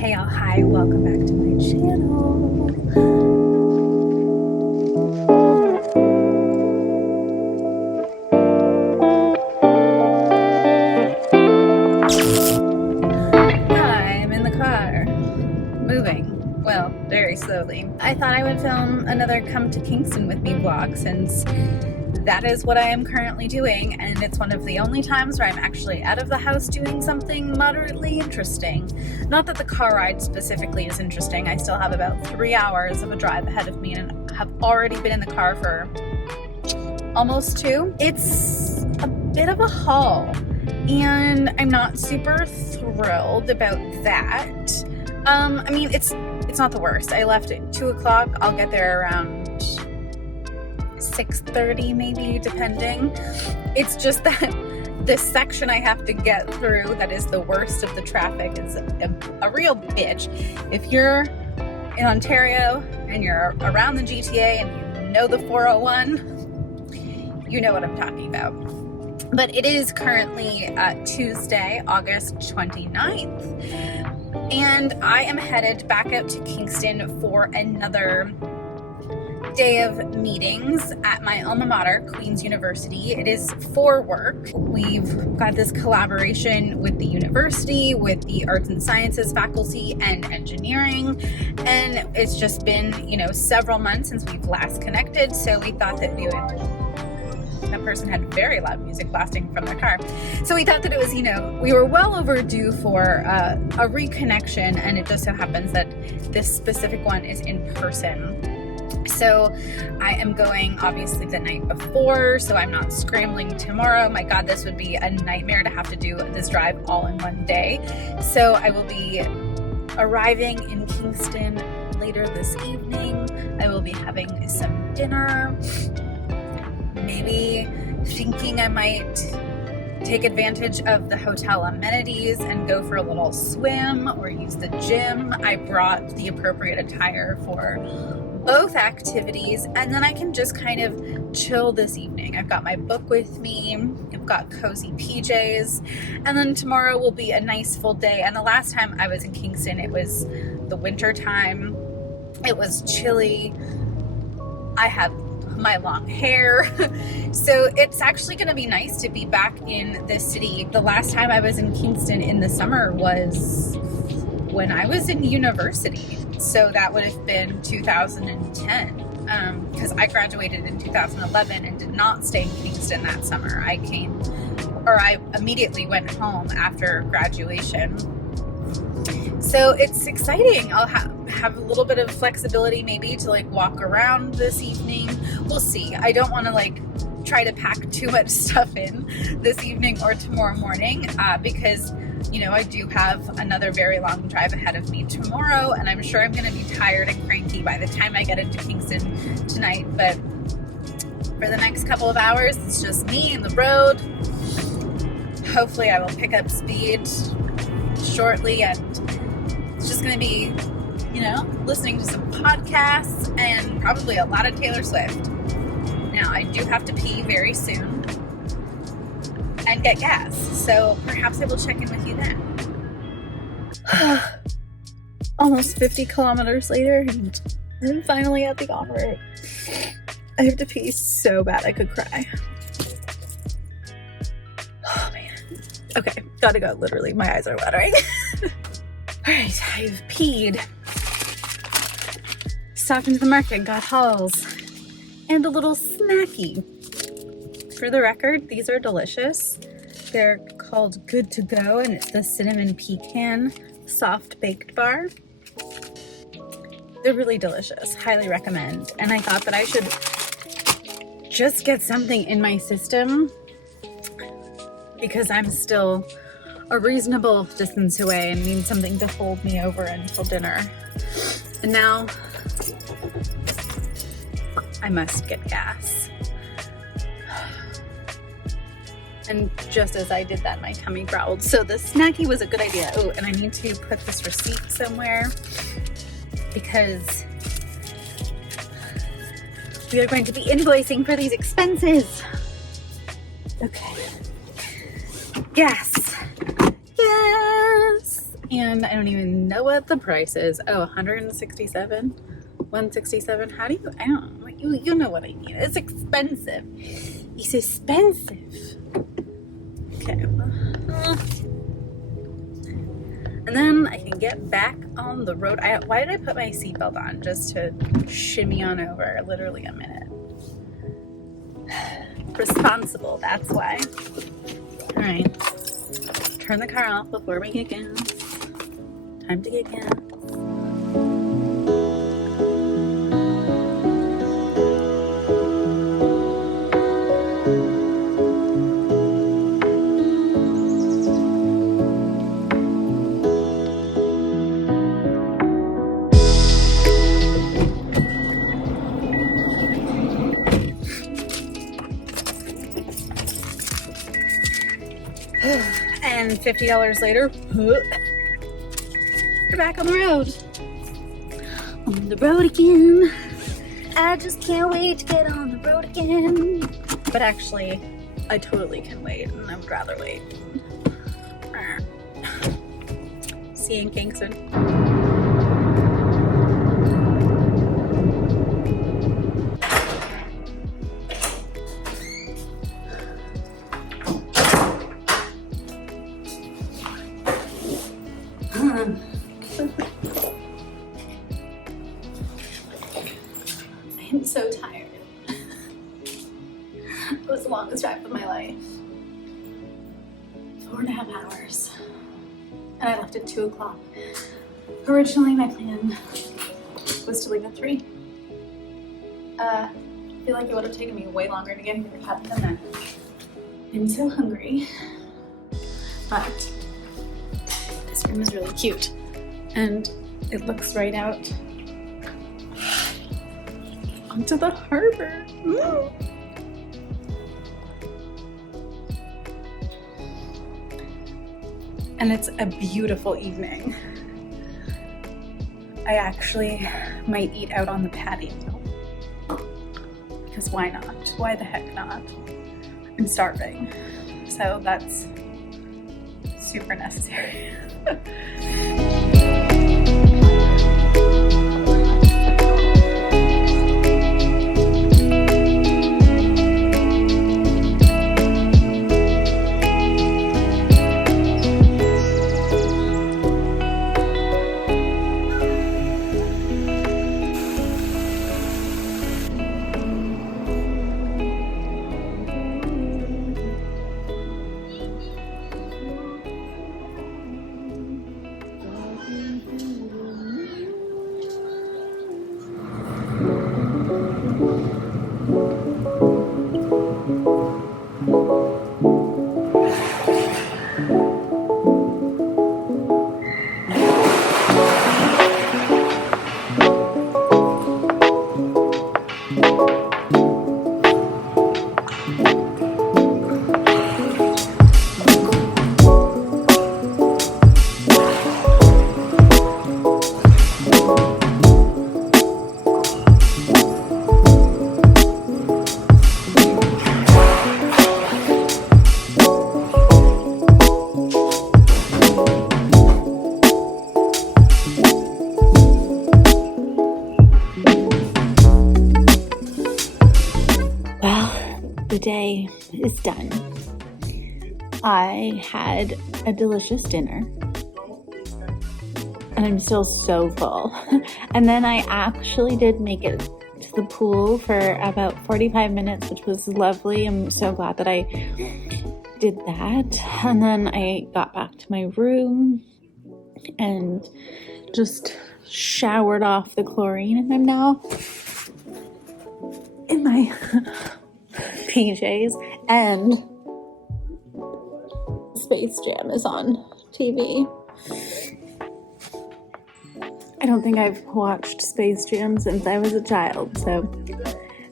Hey y'all, hi, welcome back to my channel. I'm in the car, moving, well, very slowly. I thought I would film another Come to Kingston with me vlog since that is what I am currently doing, and it's one of the only times where I'm actually out of the house doing something moderately interesting. Not that the car ride specifically is interesting. I still have about 3 hours of a drive ahead of me and have already been in the car for almost 2. It's a bit of a haul and I'm not super thrilled about that. I mean, it's not the worst. I left at 2 o'clock. I'll get there around 6:30 maybe, depending. It's just that this section I have to get through that is the worst of the traffic is a real bitch. If you're in Ontario and you're around the GTA and you know the 401, you know what I'm talking about. But it is currently Tuesday, August 29th, and I am headed back out to Kingston for another day of meetings at my alma mater, Queen's University. It is for work. We've got this collaboration with the university, with the arts and sciences faculty and engineering, and it's just been, several months since we've last connected, so we thought that we would... That person had very loud music blasting from their car. So we thought that it was, we were well overdue for a reconnection, and it just so happens that this specific one is in person. So I am going obviously the night before, so I'm not scrambling tomorrow. My God, this would be a nightmare to have to do this drive all in one day. So I will be arriving in Kingston later this evening. I will be having some dinner, maybe thinking I might take advantage of the hotel amenities and go for a little swim or use the gym. I brought the appropriate attire for both activities, and then I can just kind of chill this evening. I've got my book with me, I've got cozy PJs, and then tomorrow will be a nice full day. And the last time I was in Kingston, it was the winter time. It was chilly. I had my long hair. So it's actually going to be nice to be back in this city. The last time I was in Kingston in the summer was when I was in university. So that would have been 2010, because I graduated in 2011 and did not stay in Kingston that summer. I immediately went home after graduation. So it's exciting. I'll have a little bit of flexibility maybe to walk around this evening. We'll see. I don't want to try to pack too much stuff in this evening or tomorrow morning, because I do have another very long drive ahead of me tomorrow, and I'm sure I'm going to be tired and cranky by the time I get into Kingston tonight. But for the next couple of hours, it's just me and the road. Hopefully I will pick up speed shortly, and it's just going to be, listening to some podcasts and probably a lot of Taylor Swift. Now, I do have to pee very soon and get gas, so perhaps I will check in with you then. Almost 50 kilometers later, and I'm finally at the offer. I have to pee so bad I could cry. Oh man. Okay, gotta go. Literally, my eyes are watering. Alright, I've peed. Stopped into the market, got hauls, and a little snacky. For the record, these are delicious. They're called Good to Go, and it's the cinnamon pecan soft baked bar. They're really delicious. Highly recommend. And I thought that I should just get something in my system because I'm still a reasonable distance away and need something to hold me over until dinner. And now I must get gas. And just as I did that, my tummy growled. So the snacky was a good idea. Oh, and I need to put this receipt somewhere because we are going to be invoicing for these expenses. Okay. Yes. Yes. And I don't even know what the price is. Oh, 167, 167. How do you, I don't know, you know what I mean. It's expensive. It's expensive. Okay. And then I can get back on the road. Why did I put my seatbelt on? Just to shimmy on over literally a minute. Responsible, that's why. All right. Turn the car off before we get gas. Time to get gas. And $50 later, we're back on the road. On the road again. I just can't wait to get on the road again. But actually, I totally can wait, and I would rather wait. See you in Kingston. I'm so tired. It was the longest drive of my life. 4.5 hours. And I left at 2 o'clock. Originally my plan was to leave at 3. I feel like it would have taken me way longer to get here than that. I'm so hungry. But this room is really cute. And it looks right out onto the harbor. Ooh. And it's a beautiful evening. I actually might eat out on the patio. Because why not? Why the heck not? I'm starving. So that's super necessary. The day is done. I had a delicious dinner and I'm still so full. And then I actually did make it to the pool for about 45 minutes, which was lovely. I'm so glad that I did that. And then I got back to my room and just showered off the chlorine, and I'm now in my PJs, and Space Jam is on TV. I don't think I've watched Space Jam since I was a child, so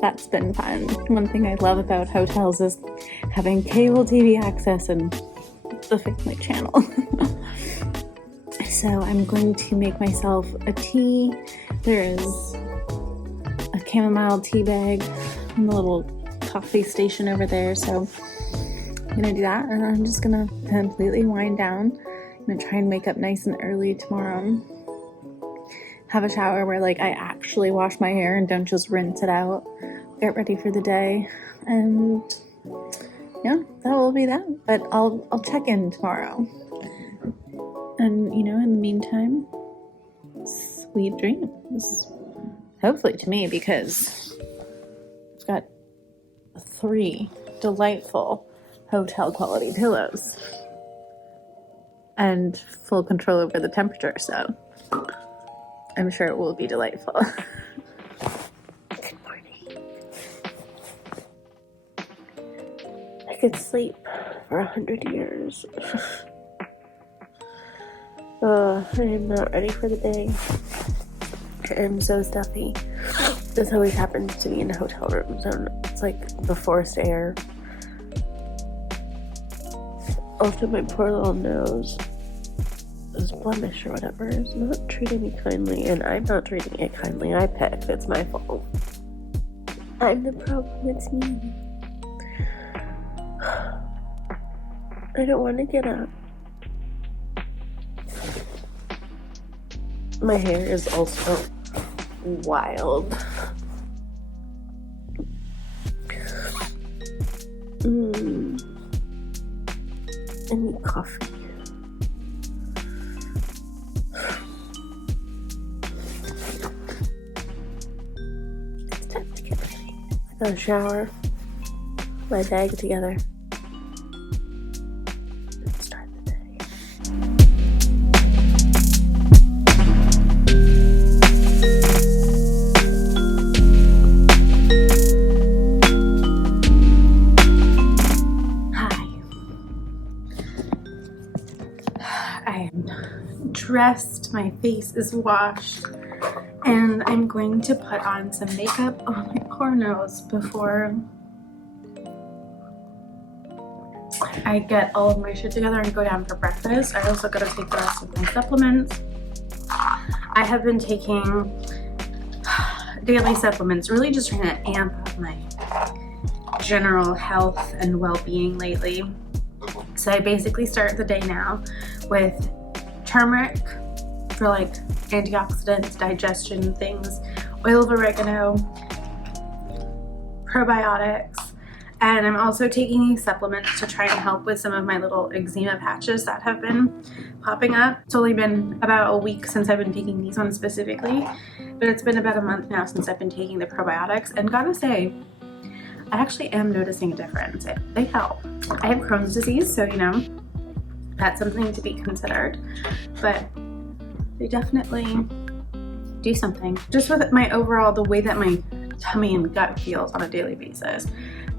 that's been fun. One thing I love about hotels is having cable TV access and the family channel. So I'm going to make myself a tea. There is a chamomile tea bag in the little coffee station over there, so I'm gonna do that, and I'm just gonna completely wind down, I'm gonna try and wake up nice and early tomorrow. Have a shower where like I actually wash my hair and don't just rinse it out. Get ready for the day, and yeah, that will be that. But I'll check in tomorrow. And you know, in the meantime, sweet dreams. Hopefully to me, because I've got 3 delightful hotel quality pillows and full control over the temperature, so I'm sure it will be delightful. Good morning. I could sleep for 100 years. I am not ready for the day. I am so stuffy. This always happens to me in hotel rooms, and it's like the forced air. Also, my poor little nose, this blemish or whatever, is not treating me kindly, and I'm not treating it kindly. I picked. It's my fault. I'm the problem. It's me. I don't want to get up. My hair is also wild. I need coffee. It's time to get ready. I gotta shower, my bag together, and start the day. I am dressed, my face is washed, and I'm going to put on some makeup on my poor nose before I get all of my shit together and go down for breakfast. I also gotta take the rest of my supplements. I have been taking daily supplements, really just trying to amp up my general health and well-being lately. So I basically start the day now with turmeric for like antioxidants, digestion things, oil of oregano, probiotics, and I'm also taking these supplements to try and help with some of my little eczema patches that have been popping up. It's only been about a week since I've been taking these ones specifically, but it's been about a month now since I've been taking the probiotics, and gotta say, I actually am noticing a difference. They help. I have Crohn's disease, so you know, that's something to be considered, but they definitely do something. Just with my overall, the way that my tummy and gut feels on a daily basis.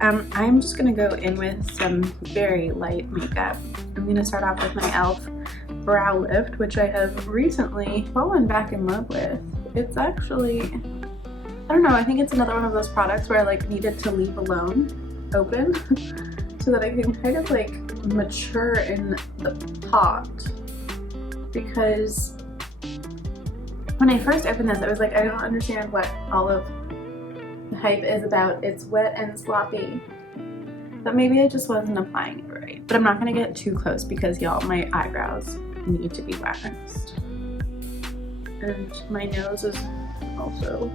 I'm just gonna go in with some very light makeup. I'm gonna start off with my e.l.f. Brow Lift, which I have recently fallen back in love with. It's actually, I don't know, I think it's another one of those products where I like needed to leave alone, open, so that I can kind of like mature in the pot. Because when I first opened this, I was like, I don't understand what all of the hype is about. It's wet and sloppy. But maybe I just wasn't applying it right. But I'm not gonna get too close because y'all, my eyebrows need to be waxed. And my nose is also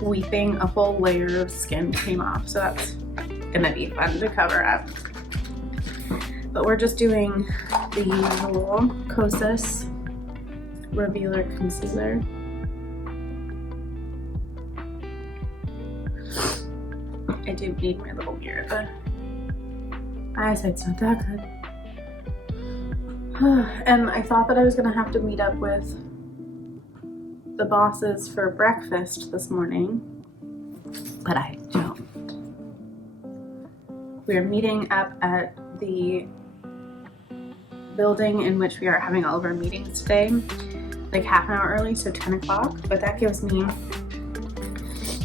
weeping. A whole layer of skin came off, so that's gonna be fun to cover up. But we're just doing the usual Kosas Revealer Concealer. I do need my little mirror. The eyesight's not that good. And I thought that I was gonna have to meet up with the bosses for breakfast this morning, but I don't. We're meeting up at the building in which we are having all of our meetings today, like half an hour early, so 10 o'clock, but that gives me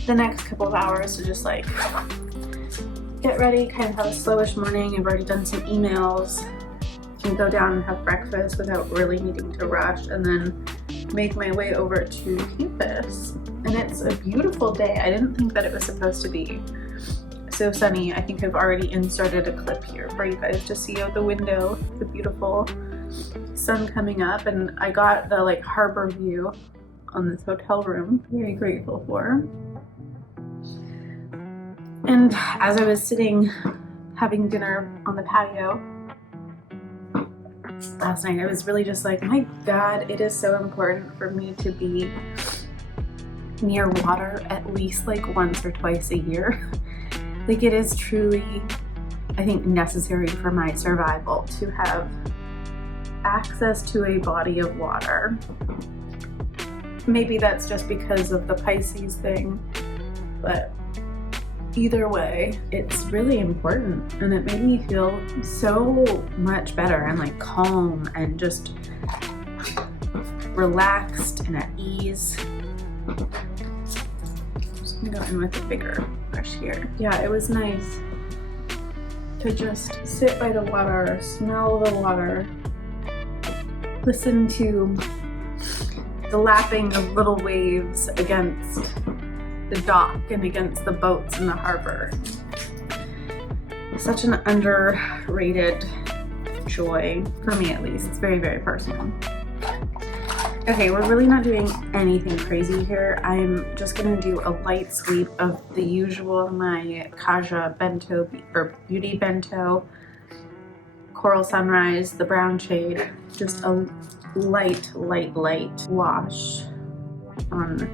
the next couple of hours to just like get ready, kind of have a slowish morning. I've already done some emails, can go down and have breakfast without really needing to rush, and then make my way over to campus. And it's a beautiful day. I didn't think that it was supposed to be so sunny. I think I've already inserted a clip here for you guys to see out the window, the beautiful sun coming up, and I got the like harbor view on this hotel room. Very grateful for. And as I was sitting having dinner on the patio last night, I was really just like, my God, it is so important for me to be near water at least like once or twice a year. Like, it is truly, I think, necessary for my survival to have access to a body of water. Maybe that's just because of the Pisces thing, but either way, it's really important, and it made me feel so much better and like calm and just relaxed and at ease. I'm just gonna go in with a bigger brush here. Yeah, it was nice to just sit by the water, smell the water, listen to the lapping of little waves against the dock and against the boats in the harbor. Such an underrated joy, for me at least. It's very, very personal. Okay, we're really not doing anything crazy here. I'm just gonna do a light sweep of the usual, my Kaja bento, or beauty bento, coral sunrise, the brown shade, just a light wash on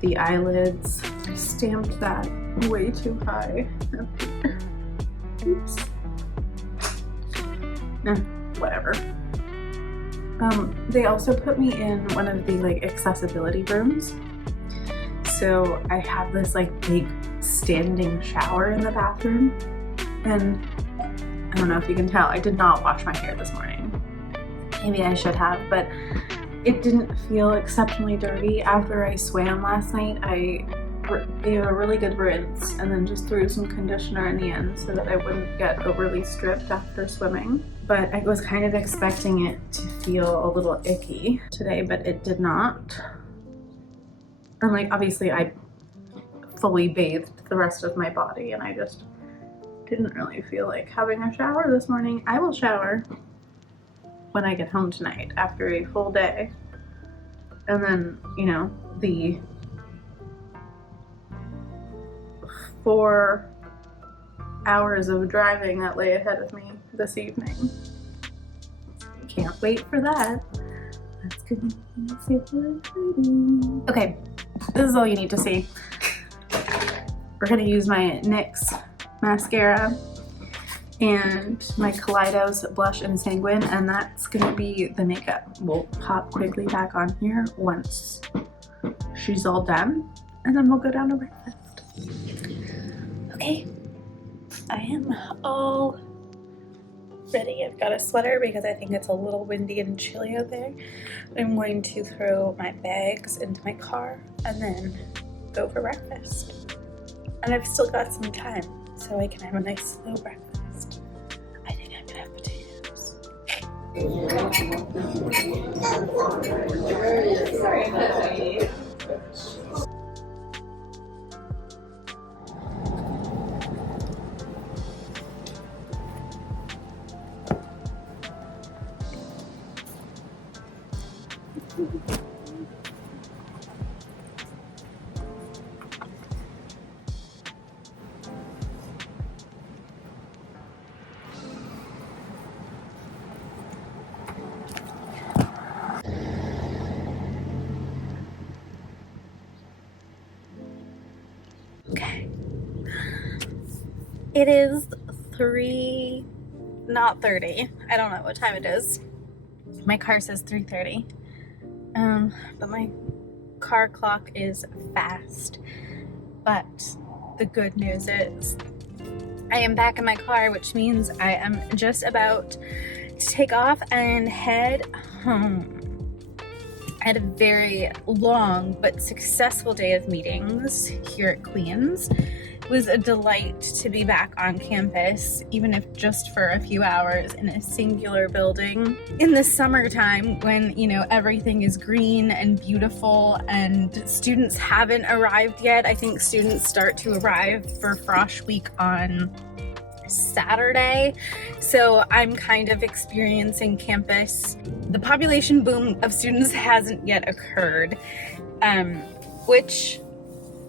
the eyelids. I stamped that way too high up here. Oops. Whatever. They also put me in one of the like accessibility rooms. So I have this like big standing shower in the bathroom, and I don't know if you can tell, I did not wash my hair this morning. Maybe I should have, but it didn't feel exceptionally dirty. After I swam last night, I gave a really good rinse and then just threw some conditioner in the end so that I wouldn't get overly stripped after swimming. But I was kind of expecting it to feel a little icky today, but it did not. And like, obviously I fully bathed the rest of my body, and I just didn't really feel like having a shower this morning. I will shower when I get home tonight after a full day. And then, you know, the 4 hours of driving that lay ahead of me this evening. Can't wait for that. That's gonna be super exciting. Okay, this is all you need to see. We're gonna use my NYX mascara and my Kaleidos blush in Sanguine, and that's gonna be the makeup. We'll pop quickly back on here once she's all done, and then we'll go down to breakfast. Okay, I am all ready. I've got a sweater because I think it's a little windy and chilly out there. I'm going to throw my bags into my car and then go for breakfast. And I've still got some time, so I can have a nice slow breakfast. I think I'm gonna have potatoes. Okay. It is 3:30. I don't know what time it is. My car says 3:30. But my car clock is fast. But the good news is I am back in my car, which means I am just about to take off and head home. I had a very long but successful day of meetings here at Queen's. It was a delight to be back on campus, even if just for a few hours in a singular building. In the summertime, when, you know, everything is green and beautiful and students haven't arrived yet. I think students start to arrive for Frosh Week on Saturday. So I'm kind of experiencing campus. The population boom of students hasn't yet occurred, which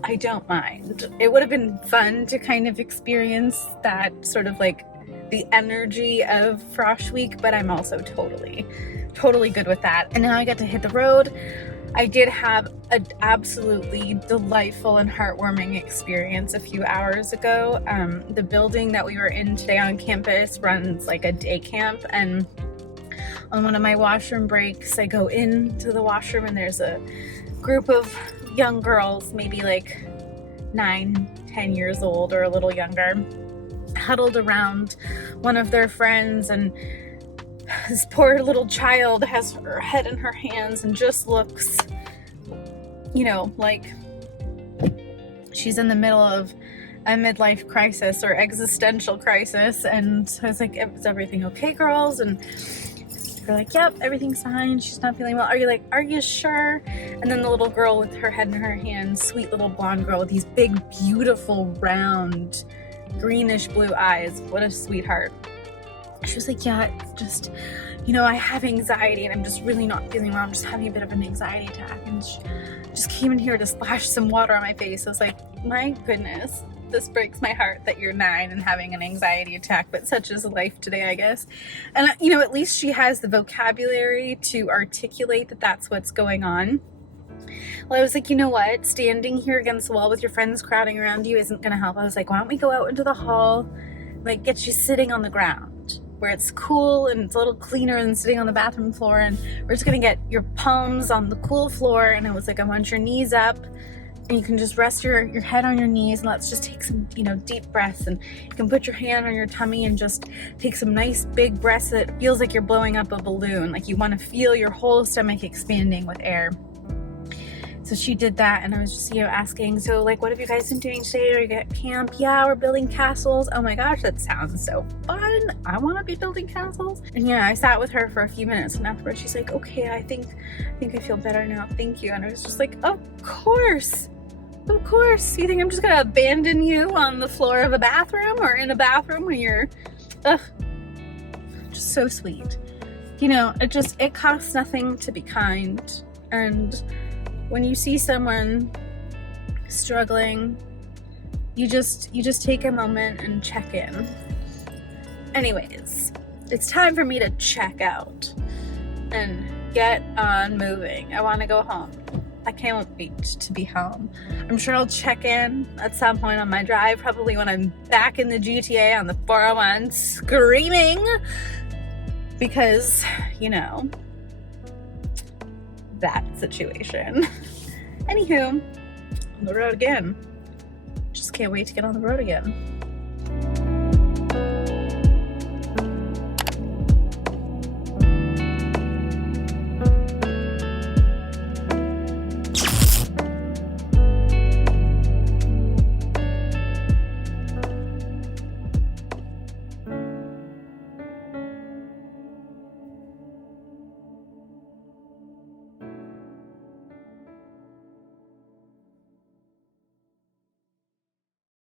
I don't mind. It would have been fun to kind of experience that sort of like the energy of Frosh Week, but I'm also totally good with that. And now I get to hit the road. I did have an absolutely delightful and heartwarming experience a few hours ago. The building that we were in today on campus runs like a day camp, and on one of my washroom breaks, I go into the washroom and there's a group of young girls, maybe like 9-10 years old or a little younger, huddled around one of their friends, and this poor little child has her head in her hands and just looks, you know, like she's in the middle of a midlife crisis or existential crisis. And I was like, is everything okay, girls? And they're like, yep, everything's fine. She's not feeling well. Are you sure? And then the little girl with her head in her hands, sweet little blonde girl with these big, beautiful, round, greenish blue eyes. What a sweetheart. She was like, yeah, it's just, you know, I have anxiety and I'm just really not feeling well. I'm just having a bit of an anxiety attack. And she just came in here to splash some water on my face. I was like, my goodness, this breaks my heart that you're 9 and having an anxiety attack, but such is life today, I guess. And, you know, at least she has the vocabulary to articulate that that's what's going on. Well, I was like, you know what? Standing here against the wall with your friends crowding around you isn't going to help. I was like, why don't we go out into the hall, like get you sitting on the ground where it's cool and it's a little cleaner than sitting on the bathroom floor, and we're just gonna get your palms on the cool floor. And I was like, I want your knees up and you can just rest your head on your knees, and let's just take some, you know, deep breaths, and you can put your hand on your tummy and just take some nice big breaths that feels like you're blowing up a balloon, like you want to feel your whole stomach expanding with air. So she did that, and I was just, you know, asking, so like, what have you guys been doing today? Are you at camp? Yeah, we're building castles. Oh my gosh, that sounds so fun. I want to be building castles. And yeah, I sat with her for a few minutes, and afterwards she's like, okay, I think I feel better now. Thank you. And I was just like, of course. Of course. You think I'm just gonna abandon you on the floor of a bathroom or in a bathroom when you're, just so sweet. You know, it costs nothing to be kind. And when you see someone struggling, you just take a moment and check in. Anyways, it's time for me to check out and get on moving. I want to go home. I can't wait to be home. I'm sure I'll check in at some point on my drive, probably when I'm back in the GTA on the 401 screaming, because, you know, that situation. Anywho, on the road again. Just can't wait to get on the road again.